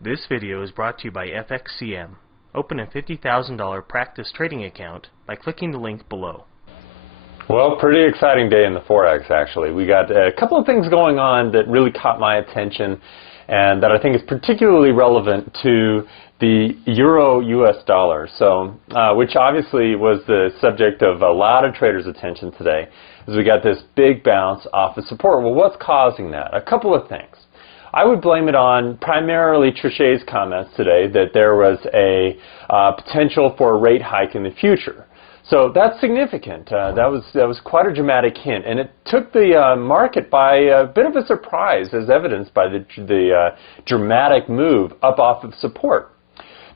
This video is brought to you by FXCM. Open a $50,000 practice trading account by clicking the link below. Well, pretty exciting day in the forex, actually. We got a couple of things going on that really caught my attention and that I think is particularly relevant to the euro-US dollar, which obviously was the subject of a lot of traders' attention today, as we got this big bounce off of support. Well, what's causing that? A couple of things. I would blame it on primarily Trechet's comments today that there was a potential for a rate hike in the future. So that's significant. That was quite a dramatic hint, and it took the market by a bit of a surprise, as evidenced by the dramatic move up off of support.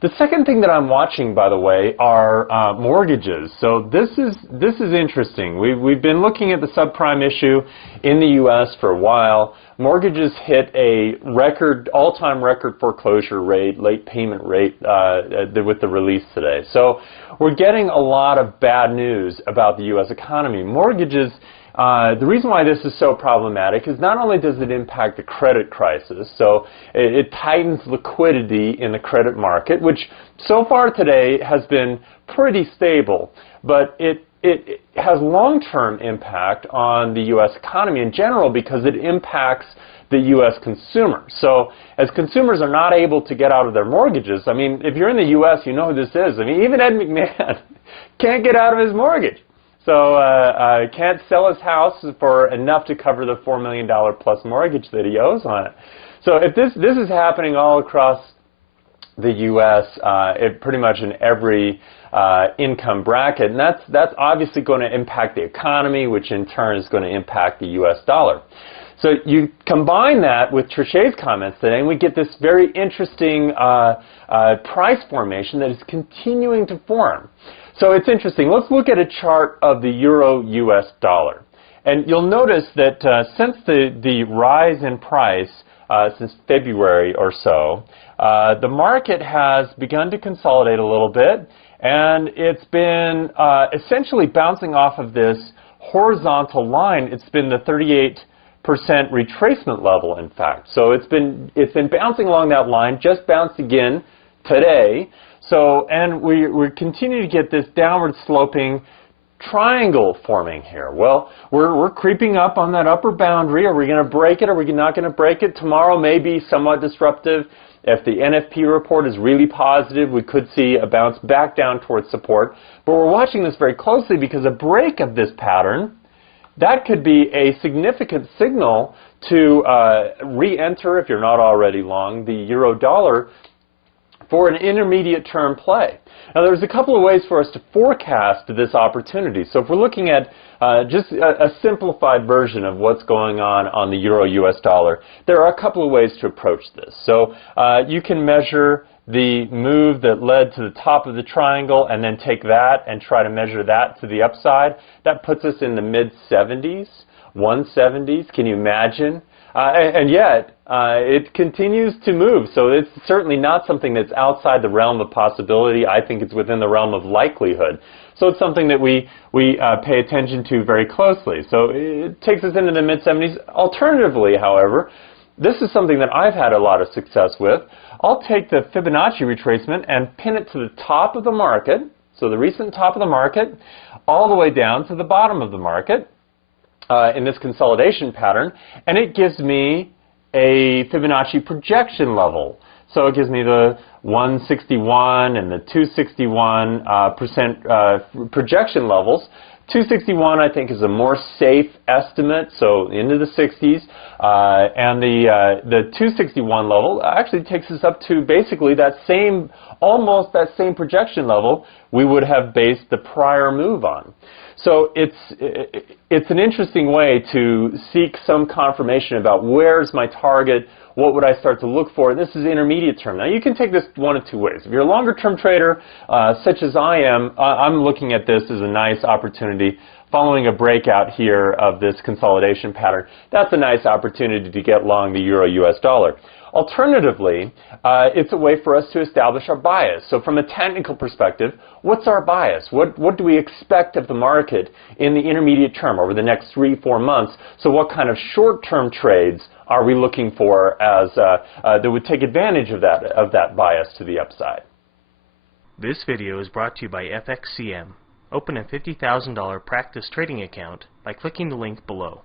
The second thing that I'm watching, by the way, are mortgages. So this is interesting. We've been looking at the subprime issue in the U.S. for a while. Mortgages hit a all-time record foreclosure rate, late payment rate with the release today. So we're getting a lot of bad news about the U.S. economy. Mortgages. The reason why this is so problematic is not only does it impact the credit crisis, so it tightens liquidity in the credit market, which so far today has been pretty stable, but it has long-term impact on the U.S. economy in general because it impacts the U.S. consumer. So as consumers are not able to get out of their mortgages, I mean, if you're in the U.S., you know who this is. I mean, even Ed McMahon can't get out of his mortgage. So can't sell his house for enough to cover the $4 million plus mortgage that he owes on it. So if this is happening all across the U.S., pretty much in every income bracket, and that's obviously going to impact the economy, which in turn is going to impact the U.S. dollar. So you combine that with Trechet's comments today, and we get this very interesting price formation that is continuing to form. So it's interesting. Let's look at a chart of the euro-US dollar. And you'll notice that since the rise in price since February or so, the market has begun to consolidate a little bit, and it's been essentially bouncing off of this horizontal line. It's been the 38% retracement level, in fact. So it's been bouncing along that line, just bounced again today. So, and we're continuing to get this downward sloping triangle forming here. Well, we're creeping up on that upper boundary. Are we going to break it? Are we not going to break it? Tomorrow may be somewhat disruptive. If the NFP report is really positive, we could see a bounce back down towards support. But we're watching this very closely because a break of this pattern, that could be a significant signal to re-enter, if you're not already long, the euro dollar for an intermediate term play. Now there's a couple of ways for us to forecast this opportunity. So if we're looking at just a simplified version of what's going on the euro-US dollar, there are a couple of ways to approach this. So you can measure the move that led to the top of the triangle and then take that and try to measure that to the upside. That puts us in the mid-70s, 170s. Can you imagine? And yet, it continues to move, so it's certainly not something that's outside the realm of possibility. I think it's within the realm of likelihood. So it's something that we pay attention to very closely. So it takes us into the mid-70s. Alternatively, however, this is something that I've had a lot of success with. I'll take the Fibonacci retracement and pin it to the top of the market, so the recent top of the market, all the way down to the bottom of the market. In this consolidation pattern, and it gives me a Fibonacci projection level. So it gives me the 161 and the 261% projection levels. 261, I think, is a more safe estimate, so into the 60s, and the 261 level actually takes us up to basically that same, almost that same projection level we would have based the prior move on. So it's an interesting way to seek some confirmation about where's my target, what would I start to look for. This is intermediate term. Now you can take this one of two ways. If you're a longer term trader, such as I am, I'm looking at this as a nice opportunity. Following a breakout here of this consolidation pattern, that's a nice opportunity to get long the euro-US dollar. Alternatively, it's a way for us to establish our bias. So from a technical perspective, what's our bias? What do we expect of the market in the intermediate term over the next 3-4 months? So what kind of short-term trades are we looking for as that would take advantage of that bias to the upside? This video is brought to you by FXCM. Open a $50,000 practice trading account by clicking the link below.